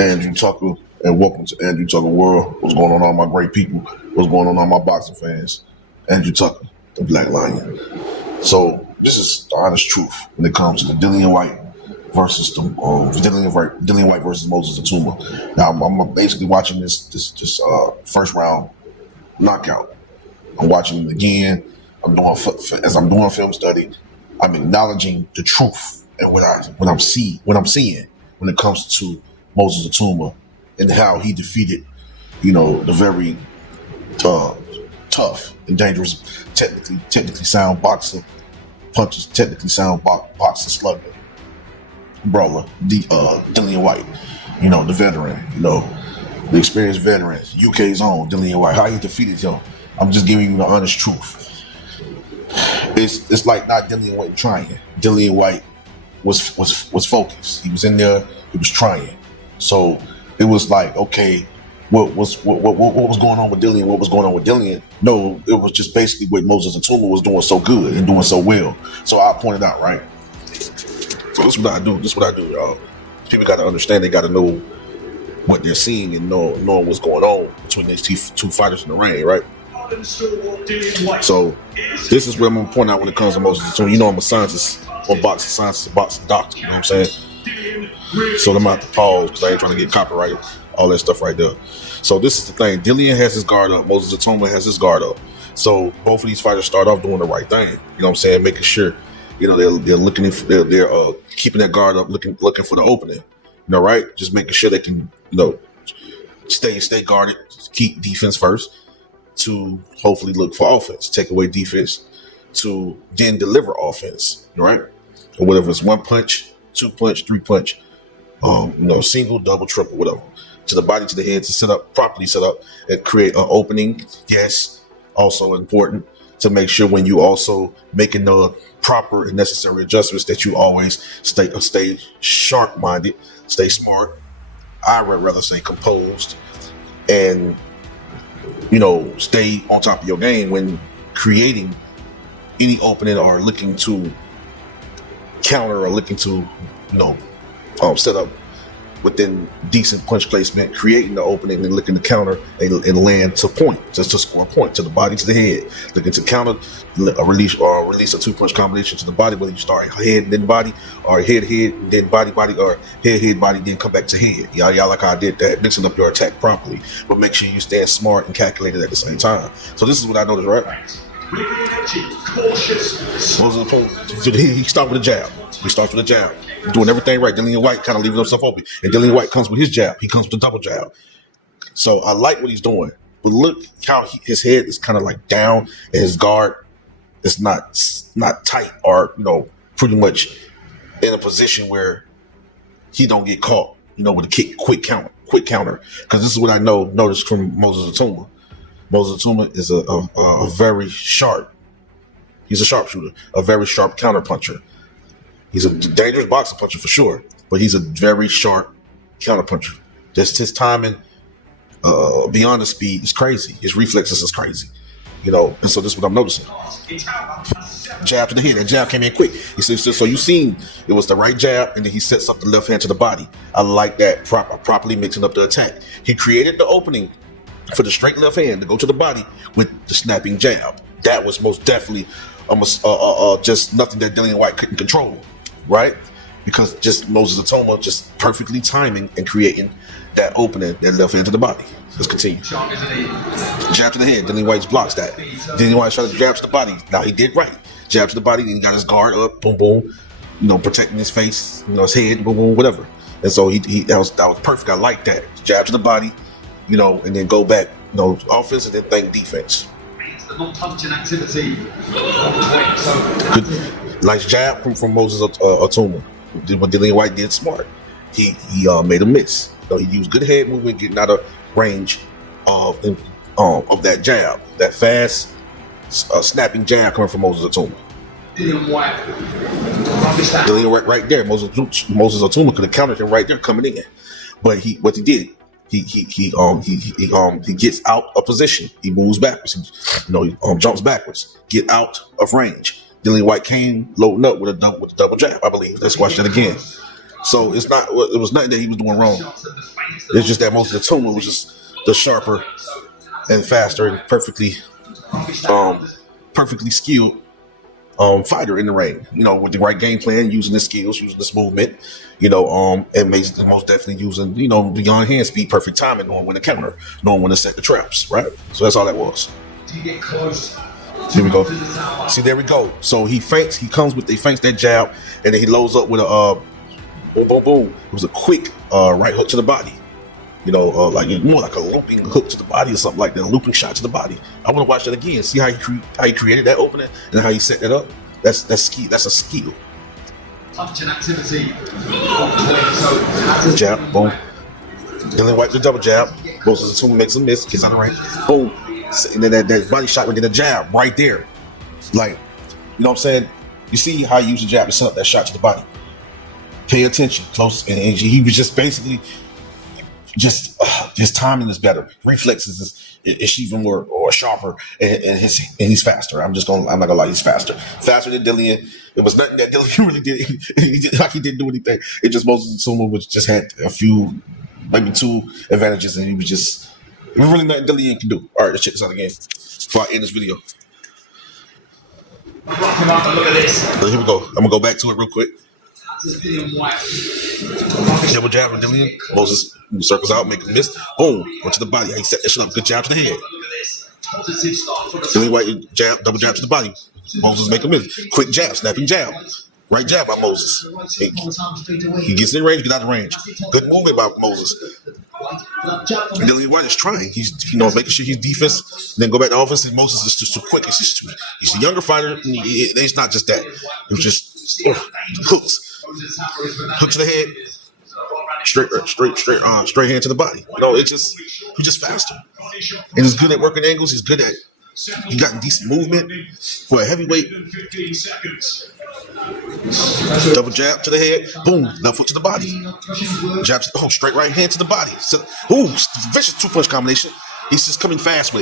Andrew Tucker, and welcome to Andrew Tucker World. What's going on, all my great people? What's going on, all my boxing fans? Andrew Tucker, the Black Lion. So this is the honest truth when it comes to the Dillian Whyte versus the Dillian Whyte versus Moses Itauma. Now I'm basically watching this first round knockout. I'm watching it again. As I'm doing film study, I'm acknowledging the truth and what I'm seeing when it comes to Moses Itauma and how he defeated, the very tough and dangerous, technically sound boxer, punches, technically sound boxer, slugger, brawler, Dillian Whyte. The veteran, the experienced veteran, UK's own Dillian Whyte. How he defeated him. I'm just giving you the honest truth. It's like not Dillian Whyte trying. Dillian Whyte was focused. He was in there. He was trying. So it was like, okay, what was going on with Dillian? What was going on with Dillian? No, it was just basically what Moses Itauma was doing so good and doing so well. So I pointed out, right? So this is what I do. Y'all. People got to understand. They got to know what they're seeing and knowing what's going on between these two fighters in the ring, right? So this is what I'm gonna point out when it comes to Moses Itauma. I'm a scientist, or boxing scientist, a boxing doctor. You know what I'm saying? So I'm about to pause because I ain't trying to get copyrighted, all that stuff right there. So this is the thing. Dillian has his guard up. Moses Itauma has his guard up. So both of these fighters start off doing the right thing. You know what I'm saying? Making sure, they're looking, they're keeping that guard up, looking for the opening. Right? Just making sure they can, stay guarded, keep defense first, to hopefully look for offense, take away defense, to then deliver offense, right? Or whatever it's 1 punch, 2 punch, 3 punch, single, double, triple, whatever. To the body, to the head, to properly set up and create an opening. Yes, also important to make sure when you also making the proper and necessary adjustments that you always stay sharp-minded, stay smart. I would rather say composed, and stay on top of your game when creating any opening or looking to counter or looking to, set up within decent punch placement, creating the opening and looking to counter and land to point, just to score a point to the body, to the head, looking to counter, release a 2-punch combination to the body, whether you start head and then body, or head then body, or head body, then come back to head. Y'all like how I did that, mixing up your attack properly, but make sure you stand smart and calculated at the same time. So this is what I noticed, right? He starts with a jab. Doing everything right. Dillian Whyte kind of leaving himself open. And Dillian Whyte comes with his jab. He comes with a double jab. So I like what he's doing. But look how his head is kind of like down and his guard is not tight or, pretty much in a position where he don't get caught, with a quick counter. Because this is what I noticed from Moses Itauma. Moses Itauma is a very sharp. He's a sharpshooter, a very sharp counter puncher. He's a dangerous boxer puncher for sure, but he's a very sharp counter puncher. Just his timing, beyond the speed, is crazy. His reflexes is crazy, And so this is what I'm noticing. Jab to the head. That jab came in quick. So you seen it was the right jab, and then he sets up the left hand to the body. I like that properly mixing up the attack. He created the opening for the straight left hand to go to the body with the snapping jab. That was most definitely almost just nothing that Dillian Whyte couldn't control, right? Because just Moses Itauma just perfectly timing and creating that opening, that left hand to the body. Let's continue. Jab to the head. Dillian Whyte blocks that. Dillian Whyte tried to jab to the body. Now he did right. Jab to the body, then he got his guard up, boom, boom, protecting his face, his head, boom, boom, whatever. And so that was perfect. I like that. Jab to the body, and then go back, offense and then think defense. The non-punching activity. Good, nice jab from Moses Itauma. What Dillian Whyte did smart. He made a miss. He used good head movement, getting out of range of that jab, that fast snapping jab coming from Moses Itauma. Dillian Whyte right there. Moses Itauma could have countered him right there coming in, but he did. He gets out of position. He moves backwards. He jumps backwards. Get out of range. Dillian Whyte came loading up with a double jab, I believe. Let's watch that again. So it was nothing that he was doing wrong. It's just that most of the Itauma was just the sharper and faster and perfectly skilled fighter in the ring. You know, with the right game plan, using his skills, using this movement. You know, and most definitely using beyond hand speed, perfect timing, knowing when to counter, knowing when to set the traps. Right. So that's all that was. Here we go. See, there we go. So he feints. He comes with that jab, and then he loads up with a boom, boom, boom. It was a quick right hook to the body. You know, like more like a looping hook to the body or something like that, a looping shot to the body. I want to watch that again. See how he created that opening and how he set that up. That's skill. That's a skill. Jab, boom. Dillian Whyte the double jab. Moses Itauma makes a miss, gets on the right. Boom. And then that body shot, and then a jab right there. Like, you know what I'm saying? You see how he used the jab to set up that shot to the body. Pay attention, close, and he was just basically his timing is better. Reflexes is even more or sharper, and he's faster. I'm not gonna lie, he's faster than Dillian. It was nothing that Dillian really did. He didn't do anything. It just Moses Itauma just had a few, maybe two advantages, and it was really nothing Dillian can do. All right, let's check this out again before I end this video. Look at this. So here we go. I'm gonna go back to it real quick. Double jab from Dillian. Moses circles out, make a miss. Boom. Onto the body. He set that shit up. Good jab to the head. Dillian Whyte jab, double jab to the body. Moses make a miss. Quick jab, snapping jab. Right jab by Moses. He gets in range, get out of range. Good movement by Moses. Dillian Whyte is trying. He's making sure he's defense, then go back to offense. And Moses is just too quick. He's a younger fighter. It's not just that. It was just hooks. Hook to the head, straight hand to the body. He's just faster, and he's good at working angles. He got decent movement for a heavyweight. Double jab to the head, boom, left foot to the body. Jab, straight right hand to the body. So, vicious 2-punch combination. He's just coming fast with it.